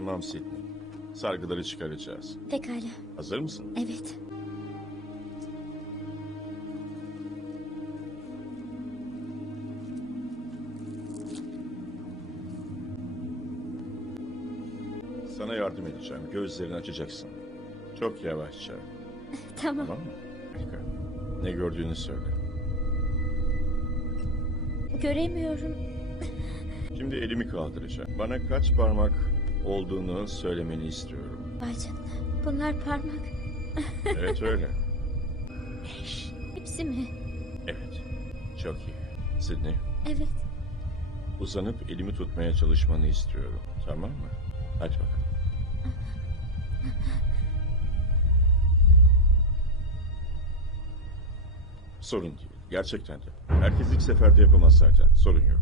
Tamam Sidney. Sargıları çıkaracağız. Pekala. Hazır mısın? Evet. Sana yardım edeceğim. Gözlerini açacaksın. Çok yavaşça. Tamam. Tamam mı? Harika. Ne gördüğünü söyle. Göremiyorum. Şimdi elimi kaldıracağım. Bana kaç parmak olduğunu söylemeni istiyorum. Vay canına. Bunlar parmak. Evet öyle. Hepsi mi? Evet. Çok iyi. Sidney, Evet. uzanıp elimi tutmaya çalışmanı istiyorum. Tamam mı? Hadi bakalım. Sorun değil. Gerçekten de. Herkes ilk seferde yapamaz zaten. Sorun yok.